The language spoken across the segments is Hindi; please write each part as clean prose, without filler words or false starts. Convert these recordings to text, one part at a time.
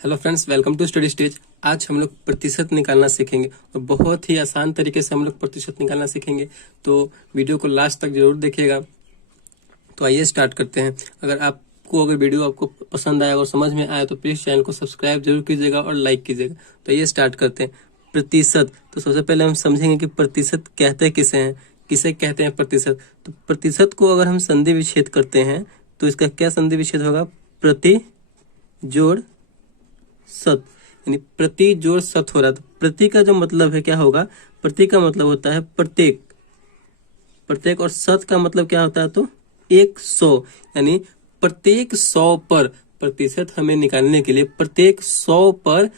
Hello friends, welcome to study stage. आज हम लोग प्रतिशत निकालना सीखेंगे और बहुत ही आसान तरीके से हम लोग प्रतिशत निकालना सीखेंगे। तो वीडियो को लास्ट तक जरूर देखिएगा। तो आइए स्टार्ट करते हैं। अगर वीडियो आपको पसंद आया और समझ में आया तो प्लीज चैनल को सब्सक्राइब जरूर कीजिएगा और लाइक कीजिएगा। तो आइए स्टार्ट करते हैं। प्रतिशत। तो सबसे पहले हम समझेंगे कि प्रतिशत कहते किसे हैं, किसे कहते हैं प्रतिशत। तो प्रतिशत को अगर हम संधि विच्छेद करते हैं तो इसका क्या संधि विच्छेद होगा? प्रति जोड़ सत, यानी प्रति जोड़ सत हो रहा है। तो प्रति का जो मतलब है क्या होगा? प्रति का मतलब होता है प्रत्येक, प्रत्येक, और सत का मतलब क्या होता है? तो 100, यानी प्रत्येक 100 पर। प्रतिशत हमें निकालने के लिए प्रत्येक 100 पर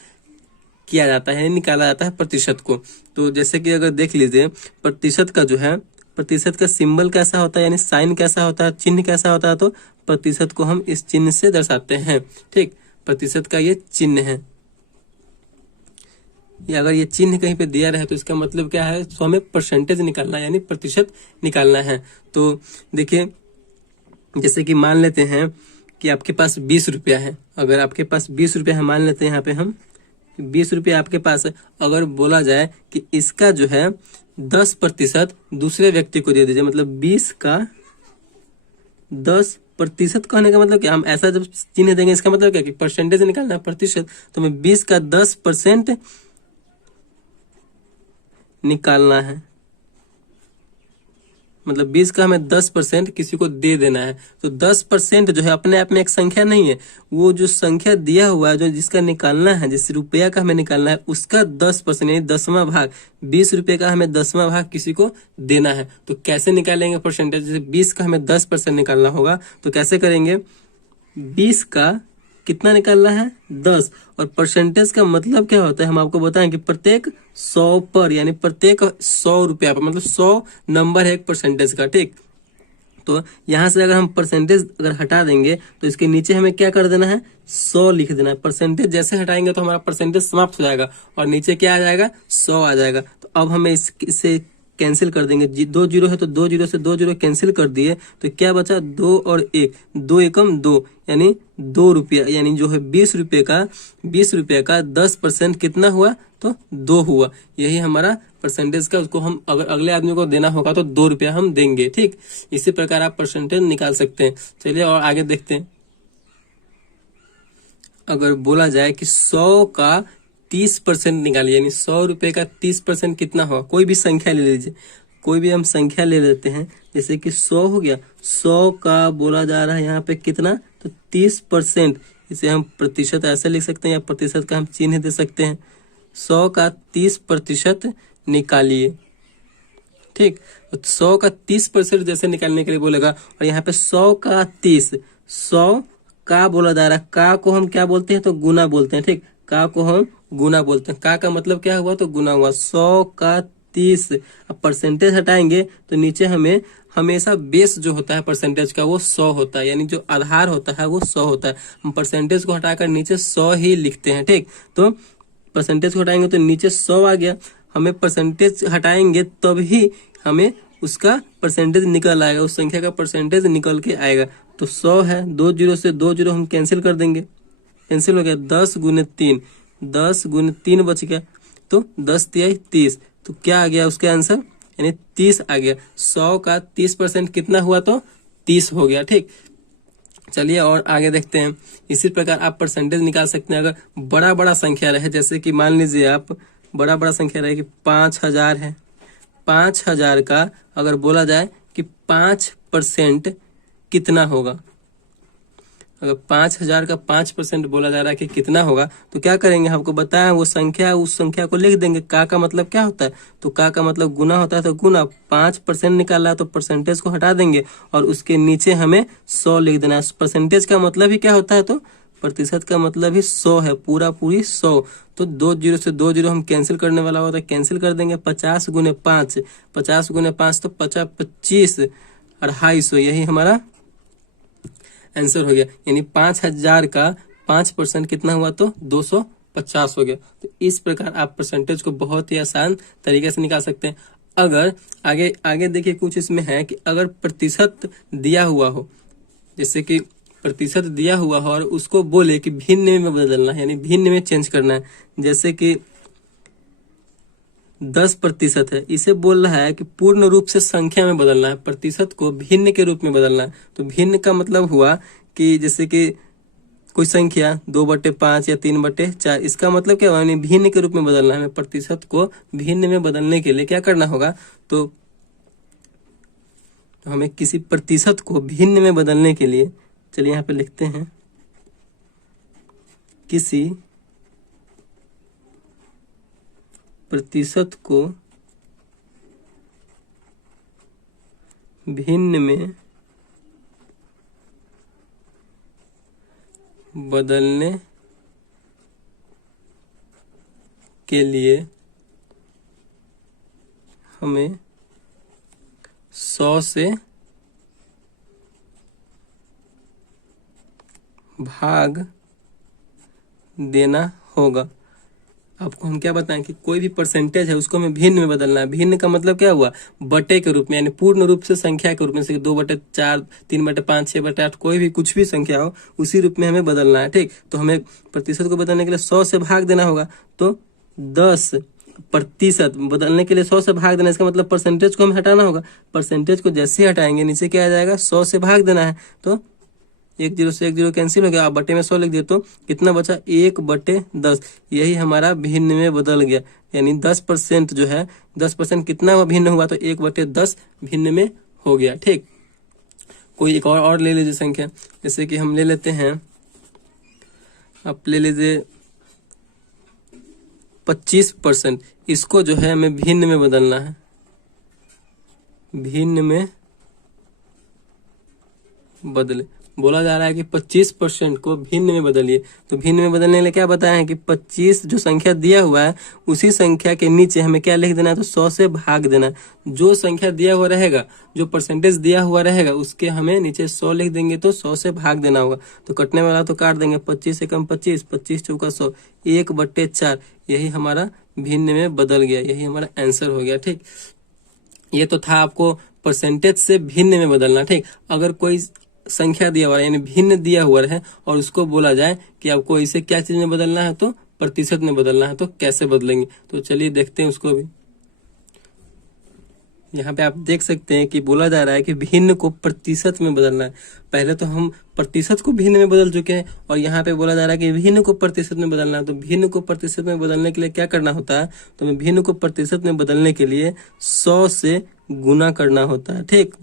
किया जाता है, निकाला जाता है प्रतिशत को। तो जैसे कि अगर देख लीजिए प्रतिशत का जो है, प्रतिशत का सिंबल कैसा होता है, यानी साइन कैसा होता है, चिन्ह कैसा होता है? तो प्रतिशत को हम इस चिन्ह से दर्शाते हैं। ठीक, प्रतिशत का ये चिन्ह है। या अगर ये चिन्ह कहीं पे दिया रहे तो इसका मतलब क्या है? तो हमें परसेंटेज निकालना है, यानी प्रतिशत निकालना है। तो देखिए, जैसे कि मान लेते हैं कि आपके पास 20 रुपया है। अगर आपके पास 20 रुपया है, मान लेते हैं यहाँ पे हम 20 रुपया आपके पास है। अगर बोला जाए कि इसका जो है 10% दूसरे व्यक्ति को दे दीजिए, मतलब 20 का 10% कहने का मतलब क्या? हम ऐसा जब चिन्ह देंगे इसका मतलब क्या कि परसेंटेज निकालना है, प्रतिशत। तो हमें 20 का 10% निकालना है, मतलब 20 का हमें 10% किसी को दे देना है। तो 10% जो है अपने आप में एक संख्या नहीं है, वो जो संख्या दिया हुआ है, जो जिसका निकालना है, जिस रुपया का हमें निकालना है, उसका 10% यानी 10वां भाग, 20 रुपये का हमें 10वां भाग किसी को देना है। तो कैसे निकालेंगे परसेंटेज? जैसे 20 का हमें 10% निकालना होगा तो कैसे करेंगे? 20 का कितना निकालना है? 10। और परसेंटेज का मतलब क्या होता है? हम आपको बताएं कि प्रत्येक 100 पर, यानी प्रत्येक 100 रुपया पर, मतलब 100 नंबर है एक परसेंटेज का। ठीक, तो यहां से अगर हम परसेंटेज अगर हटा देंगे तो इसके नीचे हमें क्या कर देना है? 100 लिख देना है। परसेंटेज जैसे हटाएंगे तो हमारा परसेंटेज समाप्त हो जाएगा और नीचे क्या आ जाएगा? 100 आ जाएगा। तो अब हमें इससे कैंसिल कर देंगे। 2 जीरो है तो 2 जीरो से 2 जीरो कैंसिल कर दिए तो क्या बचा? 2 और 1, 2 एकम 2, यानी 2 रुपया, यानी जो है 20 रुपये का 10% कितना हुआ? तो 2 हुआ। यही हमारा परसेंटेज का, उसको हम अगर अगले आदमी को देना होगा तो 2 रुपया हम देंगे। ठीक, इसी प्रकार आप परसेंटेज निकाल सकते हैं। चलिए और आगे देखते हैं। अगर बोला जाए कि 100 का 30% निकालिए, यानी 100 रुपये का 30% कितना होगा? कोई भी संख्या ले लीजिए, कोई भी हम संख्या ले लेते हैं। जैसे कि 100 हो गया, 100 का बोला जा रहा है यहाँ पे कितना? तो 30%। इसे हम प्रतिशत ऐसे लिख सकते हैं या प्रतिशत का हम चिन्ह दे सकते हैं। 100 का 30% निकालिए। ठीक, तो 100 का 30% जैसे निकालने के लिए बोलेगा, और यहाँ पे 100 का 30, 100 का बोला जा रहा है। का को हम क्या बोलते हैं? तो गुना बोलते हैं। ठीक, का को हम गुना बोलते हैं। का मतलब क्या हुआ? तो गुना हुआ। 100 का 30। अब परसेंटेज हटाएंगे तो नीचे हमें हमेशा बेस जो होता है परसेंटेज का वो 100 होता है, यानी जो आधार होता है वो 100 होता है। हम परसेंटेज को हटाकर नीचे 100 ही लिखते हैं। ठीक, तो परसेंटेज को हटाएंगे तो नीचे 100 आ गया। हमें परसेंटेज हटाएंगे तभी हमें उसका परसेंटेज निकल आएगा, उस संख्या का परसेंटेज निकल के आएगा। तो 100 है, 2 जीरो से 2 जीरो हम कैंसिल कर देंगे, कैंसिल हो गया। 10 गुने 3, 10 गुने 3 बच गया, तो 10 तिहाई 30। तो क्या आ गया उसका आंसर? यानी 30 आ गया। 100 का 30% कितना हुआ? तो 30 हो गया। ठीक, चलिए और आगे देखते हैं। इसी प्रकार आप परसेंटेज निकाल सकते हैं। अगर बड़ा बड़ा संख्या रहे, जैसे कि मान लीजिए आप बड़ा संख्या रहे कि 5000 है, 5000 का अगर बोला जाए कि 5% कितना होगा? अगर 5000 का 5% बोला जा रहा है कि कितना होगा, तो क्या करेंगे? हमको बताया वो संख्या, उस संख्या को लिख देंगे। का मतलब क्या होता है? तो का मतलब गुना होता है। तो गुना 5% निकाला है तो परसेंटेज को हटा देंगे और उसके नीचे हमें 100 लिख देना है। परसेंटेज का मतलब ही क्या होता है? तो प्रतिशत का मतलब ही 100 है, पूरी 100। तो 2 जीरो से 2 जीरो हम कैंसिल करने वाला होता है, कैंसिल कर देंगे। 50 गुने 5, 50 गुने 5 तो 50, 25, 250। यही हमारा आंसर हो गया। यानी 5000 का 5% कितना हुआ? तो 250 हो गया। तो इस प्रकार आप परसेंटेज को बहुत ही आसान तरीके से निकाल सकते हैं। अगर आगे देखिए कुछ इसमें है कि अगर प्रतिशत दिया हुआ हो, जैसे कि प्रतिशत दिया हुआ है और उसको बोले कि भिन्न में बदलना है, यानी भिन्न में चेंज करना है। जैसे कि 10% है, इसे बोल रहा है कि पूर्ण रूप से संख्या में बदलना है, प्रतिशत को भिन्न के रूप में बदलना है। तो भिन्न का मतलब हुआ कि जैसे कि कोई संख्या 2/5 या 3/4, इसका मतलब क्या हुआ, यानी भिन्न के रूप में बदलना है। हमें प्रतिशत को भिन्न में बदलने के लिए क्या करना होगा, तो हमें किसी प्रतिशत को भिन्न में बदलने के लिए, चलिए यहाँ पे लिखते हैं, किसी प्रतिशत को भिन्न में बदलने के लिए हमें 100 से भाग देना होगा। आपको हम क्या बताएं कि कोई भी परसेंटेज है उसको हमें भिन्न में बदलना है। भिन्न का मतलब क्या हुआ, बटे के रूप में, यानी पूर्ण रूप से संख्या के रूप में, जैसे 2/4, 3/5, 6/8, कोई भी कुछ भी संख्या हो उसी रूप में हमें बदलना है। ठीक, तो हमें प्रतिशत को बदलने के लिए 100 से भाग देना होगा। तो 10% बदलने के लिए 100 से भाग देना, इसका मतलब परसेंटेज को हमें हटाना होगा। परसेंटेज को जैसे ही हटाएंगे नीचे क्या आ जाएगा, 100 से भाग देना है। तो 1 0 से 1 0 कैंसिल हो गया, आप बटे में 100 लिख दिए तो कितना बचा, 1/10। यही हमारा भिन्न में बदल गया, यानी 10% जो है, 10% कितना भिन्न हुआ, तो 1/10 भिन्न में हो गया। ठीक, कोई एक और ले लीजिए संख्या, जैसे कि हम ले लेते हैं, आप ले लीजिए 25%, इसको जो है हमें भिन्न में बदलना है, भिन्न में बदले। बोला जा रहा है कि 25% को भिन्न में बदलिए। तो भिन्न में बदलने के लिए क्या बताया है कि 25 जो संख्या दिया हुआ है उसी संख्या के नीचे हमें क्या लिख देना है, तो 100 से भाग देना है। जो संख्या दिया हुआ रहेगा, जो परसेंटेज दिया हुआ रहेगा, उसके हमें नीचे 100 लिख देंगे तो 100 से भाग देना होगा। तो कटने वाला तो काट देंगे, 25 से कम 25, 25 चौका 100, 1/4। यही हमारा भिन्न में बदल गया, यही हमारा आंसर हो गया। ठीक, ये तो था आपको परसेंटेज से भिन्न में बदलना। ठीक, अगर कोई संख्या दिया हुआ है, यानी भिन्न दिया हुआ है, और उसको बोला जाए कि आपको इसे क्या चीज में बदलना है, तो प्रतिशत में बदलना है, तो कैसे बदलेंगे, तो चलिए देखते हैं उसको भी। यहाँ पे आप देख सकते हैं कि बोला जा रहा है कि भिन्न को प्रतिशत में बदलना है। पहले तो हम प्रतिशत को भिन्न में बदल चुके हैं, और यहाँ पे बोला जा रहा है कि भिन्न को प्रतिशत में बदलना है। तो भिन्न को प्रतिशत में बदलने के लिए क्या करना होता है, तो हमें भिन्न को प्रतिशत में बदलने के लिए 100 से गुना करना होता है। ठीक,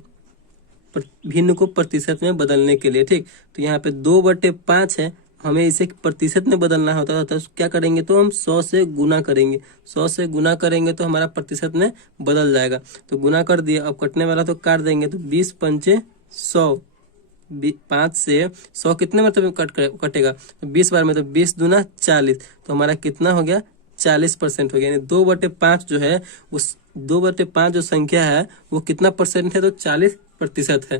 भिन्न को प्रतिशत में बदलने के लिए। ठीक, तो यहाँ पे 2/5 है, हमें इसे प्रतिशत में बदलना होता है, तो क्या करेंगे, तो हम 100 से गुना करेंगे। 100 से गुना करेंगे तो हमारा प्रतिशत में बदल जाएगा। तो गुना कर दिया, अब कटने वाला तो काट देंगे, तो 20 पंचे 100, 5 से 100 कितने मतलब कटेगा, तो 20 बार में, तो 20 दूना 40, तो हमारा कितना हो गया, 40% हो गया। यानी 2/5 जो है, उस 2/5 जो संख्या है वो कितना परसेंट है, तो 40% है।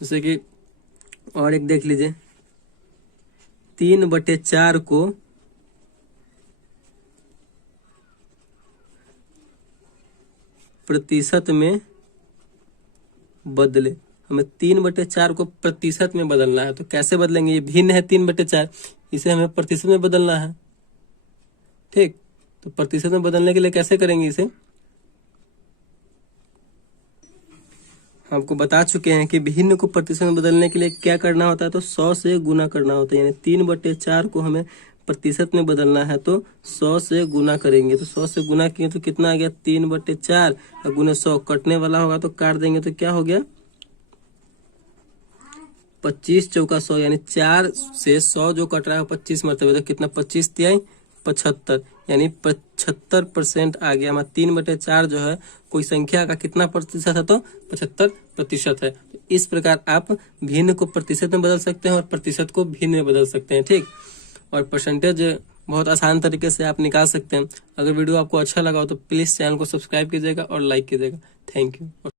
जैसे कि और एक देख लीजिए, 3/4 को प्रतिशत में बदले। हमें 3/4 को प्रतिशत में बदलना है, तो कैसे बदलेंगे, ये भिन्न है 3/4, इसे हमें प्रतिशत में बदलना है। ठीक, तो प्रतिशत में बदलने के लिए कैसे करेंगे, इसे आपको बता चुके हैं कि भिन्न को प्रतिशत में बदलने के लिए क्या करना होता है, तो 100 से गुना करना होता है। यानी 3/4 को हमें प्रतिशत में बदलना है, तो 100 से गुना करेंगे। तो 100 से गुना किए तो कितना आ गया, 3/4 और गुने 100, कटने वाला होगा तो काट देंगे, तो क्या हो गया, 25 चौका 100, यानी 4 से 100 जो कट रहा है 25 मरतबे, तो कितना, 25 तिहाई 75, यानी 75% आ गया। हमारा 3/4 जो है कोई संख्या का कितना प्रतिशत है, तो 75% है। तो इस प्रकार आप भिन्न को प्रतिशत में बदल सकते हैं और प्रतिशत को भिन्न में बदल सकते हैं। ठीक, और परसेंटेज बहुत आसान तरीके से आप निकाल सकते हैं। अगर वीडियो आपको अच्छा लगा हो तो प्लीज चैनल को सब्सक्राइब कीजिएगा और लाइक कीजिएगा। Thank you.